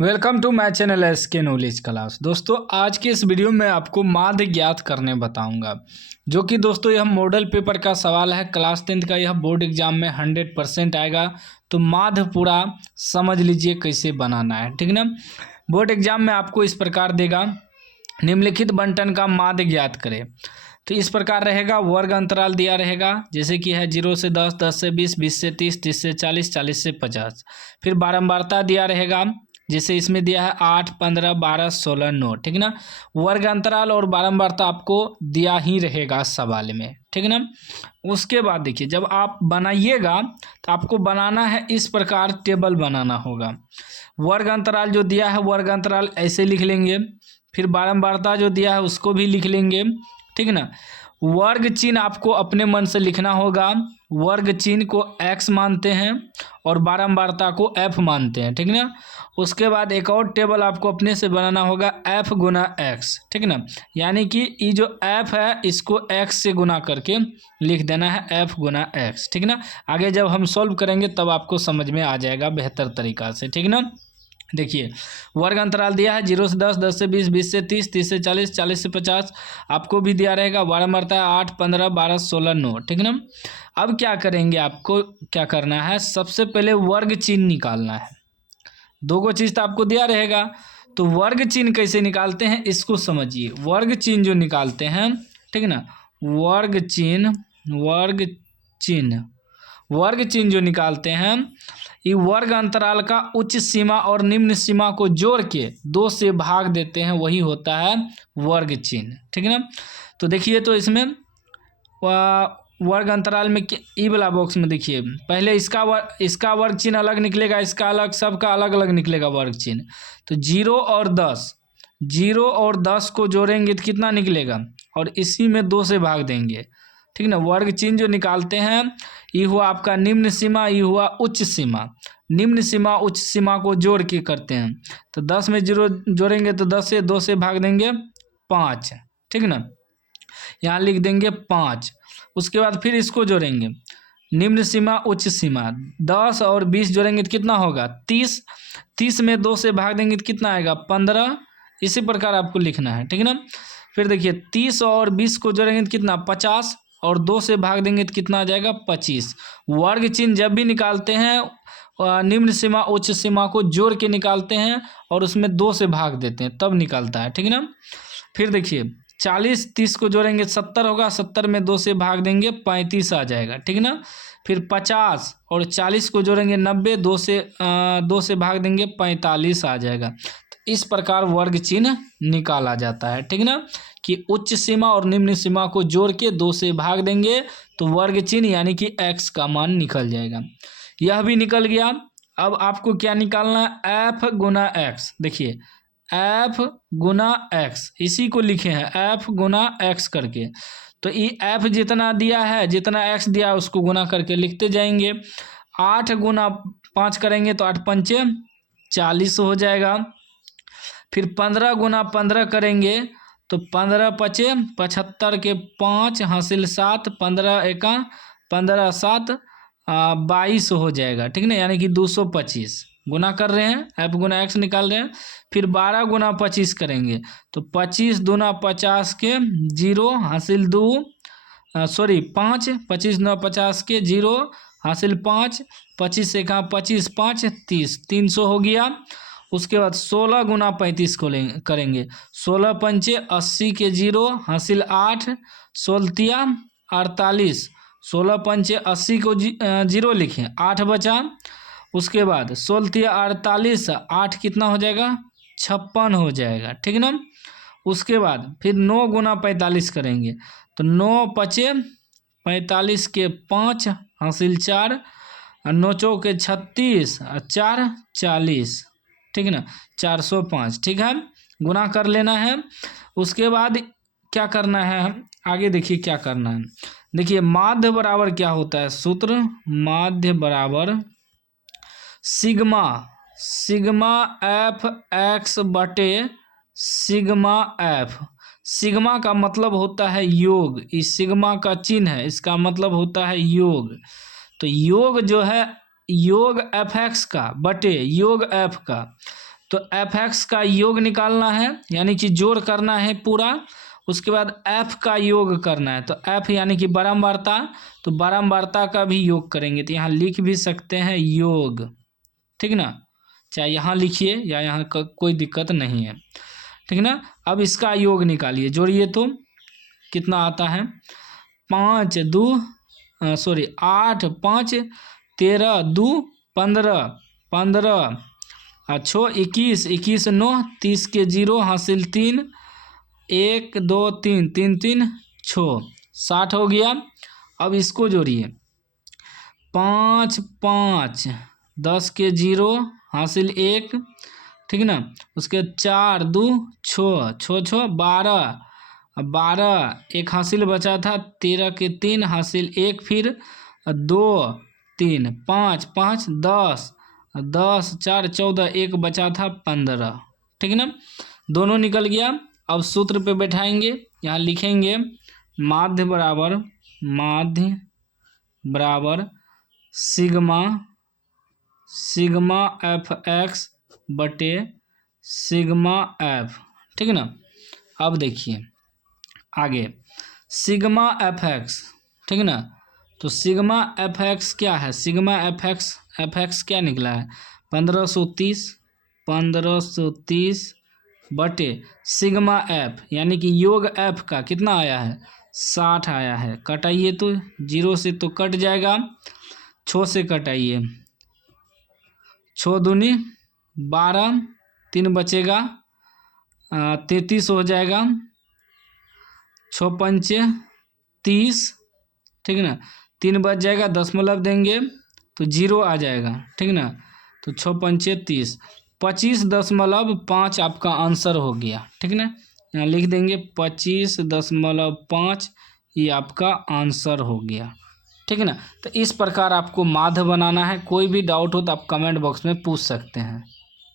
Welcome to my channel SK knowledge class. दोस्तों आज के इस वीडियो में आपको माध्य ज्ञात करने बताऊंगा, जो कि दोस्तों यह मॉडल पेपर का सवाल है। क्लास 10 का यह बोर्ड एग्जाम में 100% आएगा। तो माध्य पूरा समझ लीजिए कैसे बनाना है, ठीक ना। बोर्ड एग्जाम में आपको इस प्रकार देगा, निम्नलिखित बंटन का माध्य ज्ञात करें। तो इस प्रकार रहेगा, वर्ग अंतराल दिया रहेगा, जैसे कि है 0 से 10, 10 से 20, 20 से 30, 30 से 40, 40 से 50। फिर बारंबारता दिया रहेगा, जैसे इसमें दिया है 8, 15, 12, 16, 9, ठीक ना। वर्ग अंतराल और बारंबारता आपको दिया ही रहेगा सवाल में, ठीक ना। उसके बाद देखिए, जब आप बनाइएगा तो आपको बनाना है इस प्रकार, टेबल बनाना होगा। वर्ग अंतराल जो दिया है, वर्ग अंतराल ऐसे लिख लेंगे। फिर बारंबारता जो दिया है उसको भी लिख लेंगे, ठीक ना। वर्ग चिन्ह आपको अपने मन से लिखना होगा। वर्ग चिन्ह को x मानते हैं और बारंबारता को f मानते हैं, ठीक ना। उसके बाद एक और टेबल आपको अपने से बनाना होगा, f गुना x, ठीक ना। यानी कि ये जो f है इसको x से गुना करके लिख देना है, f गुना x, ठीक ना। आगे जब हम सॉल्व करेंगे तब आपको समझ में आ जाएगा बेहतर तरीका से, ठीक ना। देखिए, वर्ग अंतराल दिया है 0 से 10, 10 से 20, 20 से 30, 30 से 40, 40 से 50। आपको भी दिया रहेगा बारंबारता 8, 15, 12, 16, 9, ठीक ना। अब क्या करेंगे, आपको क्या करना है, सबसे पहले वर्ग चिन्ह निकालना है। दो गो चीज़ तो आपको दिया रहेगा, तो वर्ग चिन्ह कैसे निकालते हैं इसको समझिए। वर्ग चिन्ह जो निकालते हैं, ठीक ना, वर्ग चिन्ह वर्ग चिन्ह जो निकालते हैं, ये वर्ग अंतराल का उच्च सीमा और निम्न सीमा को जोड़ के 2 से भाग देते हैं, वही होता है वर्ग चिन्ह, ठीक है ना। तो देखिए, तो इसमें वर्ग अंतराल में ई वाला बॉक्स में देखिए, पहले इसका वर्ग चिन्ह अलग निकलेगा, इसका अलग, सबका अलग अलग निकलेगा वर्ग चिन्ह। तो 0 और 10 को जोड़ेंगे तो कितना निकलेगा, और इसी में 2 से भाग देंगे, ठीक ना। वर्ग चिन्ह जो निकालते हैं, ये हुआ आपका निम्न सीमा, ये हुआ उच्च सीमा। निम्न सीमा उच्च सीमा को जोड़ के करते हैं, तो 10 में 0 जोड़ेंगे तो 10 से 2 से भाग देंगे 5, ठीक ना। यहाँ लिख देंगे 5। उसके बाद फिर इसको जोड़ेंगे, निम्न सीमा उच्च सीमा, 10 और 20 जोड़ेंगे तो कितना होगा 30। 30 में 2 से भाग देंगे तो कितना आएगा 15। इसी प्रकार आपको लिखना है, ठीक है ना। फिर देखिए, 30 और 20 को जोड़ेंगे तो कितना 50, और 2 से भाग देंगे तो कितना आ जाएगा 25। वर्ग चिन्ह जब भी निकालते हैं, निम्न सीमा उच्च सीमा को जोड़ के निकालते हैं और उसमें 2 से भाग देते हैं, तब निकलता है, ठीक है ना। फिर देखिए, 40 30 को जोड़ेंगे 70 होगा, 70 में 2 से भाग देंगे 35 आ जाएगा, ठीक है ना। फिर 50 और 40 को जोड़ेंगे 90, 2 से भाग देंगे 45 आ जाएगा। तो इस प्रकार वर्ग चिन्ह निकाला जाता है, ठीक ना, कि उच्च सीमा और निम्न सीमा को जोड़ के 2 से भाग देंगे तो वर्ग चिन्ह यानी कि x का मान निकल जाएगा। यह भी निकल गया। अब आपको क्या निकालना है, f गुना x। देखिए, f गुना x, इसी को लिखे हैं f गुना x करके। तो ये f जितना दिया है, जितना x दिया है उसको गुना करके लिखते जाएंगे। 8 गुना 5 करेंगे तो 8 पंचे 40 हो जाएगा। फिर 15 गुना 15 करेंगे तो 15 पचे 75 के 5 हासिल 7, 15 एका 15 7 22 हो जाएगा, ठीक ना। यानी कि 225 गुना कर रहे हैं, f गुना x निकाल रहे हैं। फिर 12 गुना 25 करेंगे तो 25 दूना 50 के 0 हासिल 2, 5, 25 दूना 50 के 0 हासिल 5, 25 एका 25, 5 30, 300 हो गया। उसके बाद 16 गुना 35 को करेंगे, 16 पंचे 80 के 0 हासिल 8, 16 48, 16 पंचे 80 को 0 लिखें, 8 बचा। उसके बाद 16 48, 8 कितना हो जाएगा 56 हो जाएगा, ठीक ना। उसके बाद फिर 9 गुना 45 करेंगे तो 9 पचे 45 के 5 हासिल 4, 9 चौके 36, 4 40, ठीक है ना, 405, ठीक है। गुना कर लेना है। उसके बाद क्या करना है, आगे देखिए क्या करना है। देखिए, माध्य बराबर क्या होता है, सूत्र माध्य बराबर सिग्मा एफ एक्स बटे सिग्मा एफ। सिग्मा का मतलब होता है योग, इस सिग्मा का चिन्ह है, इसका मतलब होता है योग। तो योग जो है, योग एफ एक्स का बटे योग एफ का, तो एफ एक्स का योग निकालना है, यानी कि जोड़ करना है पूरा। उसके बाद एफ का योग करना है, तो एफ यानी कि बारंबारता, तो बारंबारता का भी योग करेंगे। तो यहाँ लिख भी सकते हैं योग, ठीक ना, चाहे यहाँ लिखिए या यहाँ कोई दिक्कत नहीं है, ठीक ना। अब इसका योग निकालिए, जोड़िए तो कितना आता है। 8 5 13 2 15 15 अच्छो 21 21 9 30 के 0 हासिल 3 1 2 3 3 3 6 60 हो गया। अब इसको जोड़िए 5 5 10 के 0 हासिल 1, ठीक ना। उसके 4 2 6 6 6 12 12 एक हासिल बचा था 13 के 3 हासिल 1, फिर 2 3 5 5 10 10 4 14 एक बचा था 15, ठीक ना। दोनों निकल गया। अब सूत्र पे बैठाएंगे, यहाँ लिखेंगे माध्य बराबर सिग्मा एफ एक्स बटे सिग्मा एफ, ठीक है ना। अब देखिए आगे सिग्मा एफ एक्स, ठीक है ना। तो सिग्मा एफ एक्स क्या है, सिग्मा एफ एक्स क्या निकला है 1530 बटे सिग्मा एफ, यानी कि योग एफ का कितना आया है 60 आया है। कटाइए तो 0 से तो कट जाएगा, 6 से कटाइए, 6 दूनी 12 3 बचेगा 33 हो जाएगा, 6 पंचे 30, ठीक है ना। 3 बच जाएगा, दशमलव देंगे तो 0 आ जाएगा, ठीक ना। तो 6 पंचे 30, 25.5 आपका आंसर हो गया, ठीक ना। यहाँ लिख देंगे 25.5 ये आपका आंसर हो गया, ठीक है ना। तो इस प्रकार आपको माध्य बनाना है। कोई भी डाउट हो तो आप कमेंट बॉक्स में पूछ सकते हैं।